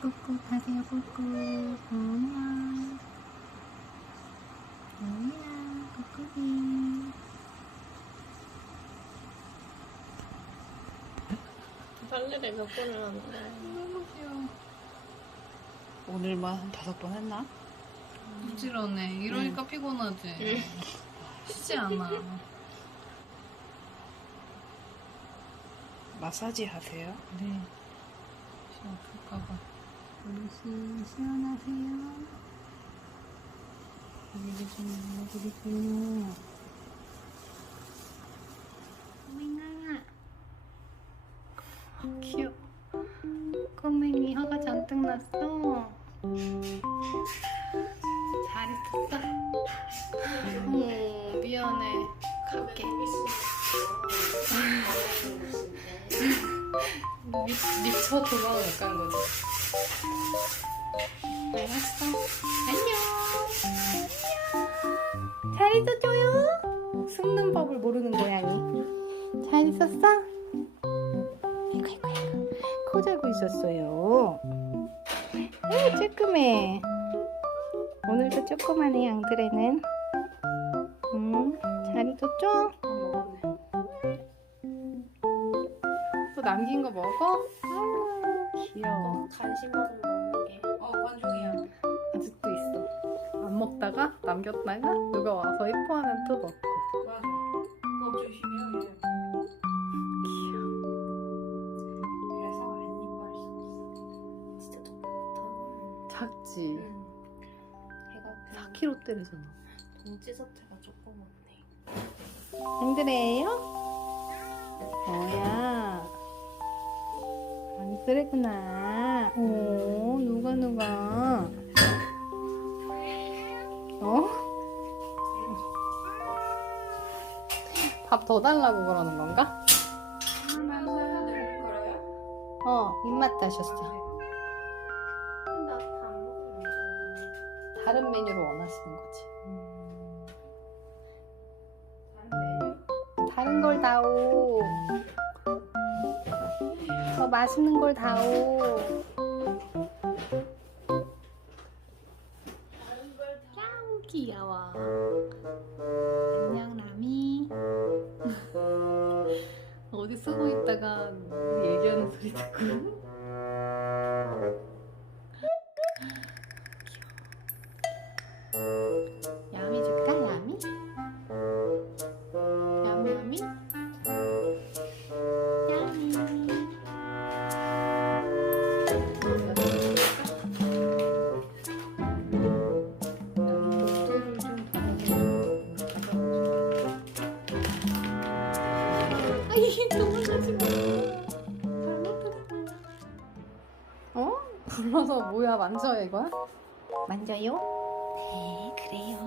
꾹꾹 하세요 꾹꾹 뭐야 뭐야 꾹꾹이. 빨래를 몇 번을 하는데 너무 귀여워. 오늘만 한 다섯 번 했나? 부지런해. 이러니까 피곤하지. 쉽지 않아. 마사지 하세요? 네. 시 아플까봐 어르신 시원하세요. 여기를 좀 눌러드릴게요. 꼬맹아. 아, 귀여워. 꼬맹이 화가 잔뜩 났어. 잘 있었다 어머 미안해. 갈게. 미, 미쳐 도망 못간 거지. 알았어. 안녕. 안녕. 잘 있었죠요? 숨는 법을 모르는 고양이. 잘 있었어? 아이고, 아이고, 아이고. 코 자고 있었어요. 아이고, 조그매. 오늘도 조그마네, 양들에는. 음, 잘 있었죠? 또 남긴 거 먹어? 아 귀여워 간식 먹은 안 먹다가 남겼다가 누가 와서 이뻐하면 또 먹고. 맞아. 그거 조심해요, 그래서 안 이뻐할 수 진짜 조금부터 작지? 배가 4kg대래잖아. 동지 자체가 조금 없네. 힘드네요? 뭐야? 안 그랬구나. 오 누가 누가 어? 밥 더 달라고 그러는 건가? 어 입맛 다셨어. 먹었는데 다른 메뉴를 원하시는 거지. 다른 걸 다오. 더 맛있는 걸 다오 듣고 야미 줄까 야미? 야미 야미? 야미 아이 도망가지 마 불러서 뭐야 만져요 이거야? 만져요? 네 그래요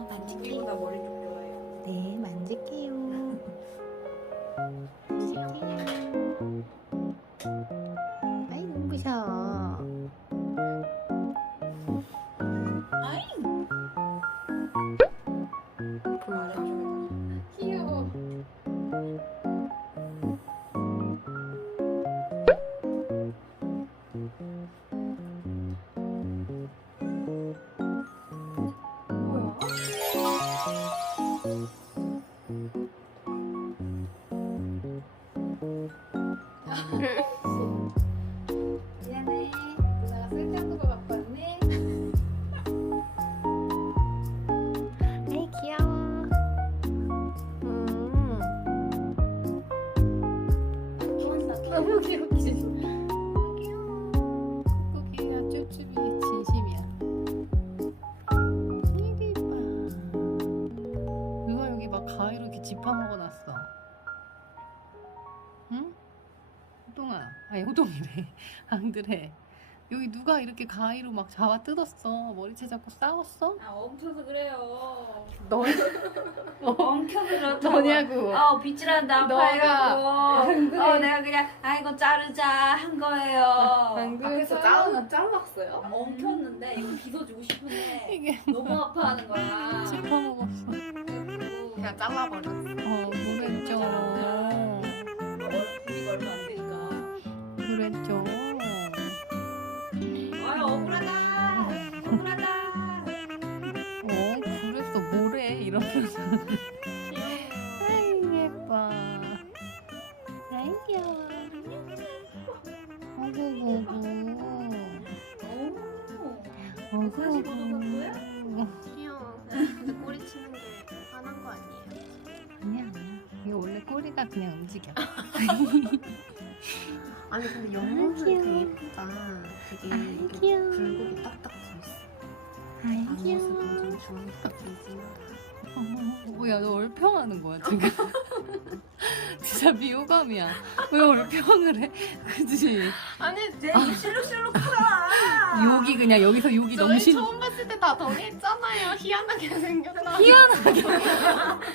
아니, 호동이래. 앙드레. 여기 누가 이렇게 가위로 막 잡아 뜯었어. 머리채 잡고 싸웠어? 아 엉켜서 그래요. 너, 엉켜서 그렇다고. 너냐고. 아 빗질한다 너가. 안 그래. 어 내가 그냥 아 이거 자르자 한 거예요. 안 그래. 그래서 잘라, 잘랐어요? 엉켰는데 이거 빗어주고 싶은데 이게 너무 아파하는 거야. 짚어먹었어. 그냥 잘라버렸어. 어, 그랬죠. 왼쪽. 아유 억울하다. 억울하다. 어 그래서 뭐래 이런 표정. 아이 예뻐. 아이 귀여워. 어구구구. 어구구. 귀여워. 꼬리 치는 게 화난 거 아니에요? 이거 원래 꼬리가 그냥 움직여. 아니 근데 아, 귀여워. 되게 예쁘다. 되게 아, 이렇게 귀여워. 굴곡이 딱딱 져있어. 아이 앞모습은 좀 주황색 되지만 뭐야 너 얼평하는 거야 지금? 진짜 비호감이야. 왜 얼평을 해? 그지? 아니 내 입 실룩실룩하잖아. 욕이 그냥 여기서 욕이 저희 너무 심. 처음 봤을 때다 동의했잖아요. 희한하게 생겼다. 희한하게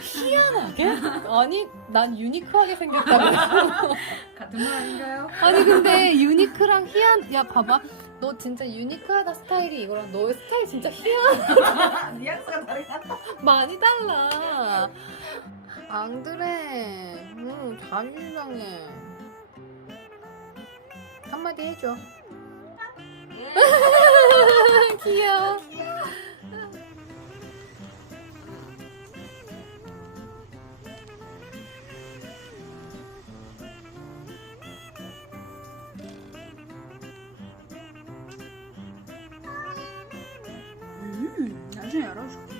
희한하게? 아니 난 유니크하게 생겼다고 같은 말 아닌가요? 아니 근데 유니크랑 희한 야 봐봐 너 진짜 유니크하다 스타일이 이거랑 너의 스타일 진짜 희한 뉘앙스가 다르다. 많이 달라 안 그래 응 자존심상해 한마디 해줘 귀여워 음, 나중에 알아줄게.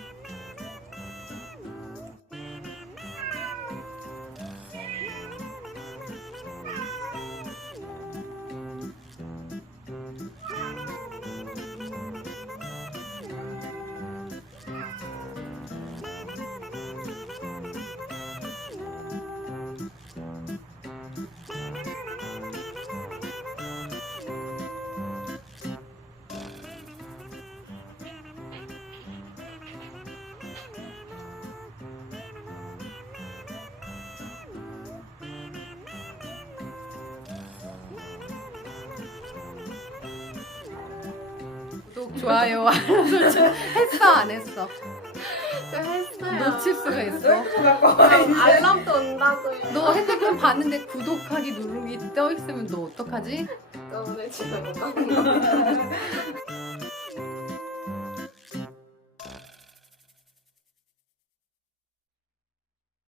좋아요 했어 안 했어 저 했어요. 놓칠 수가 있어 알람도 온다고요. 너 핸드폰 봤는데 구독하기 누르기 떠 있으면 너 어떡하지? 저 오늘 집에 못 거.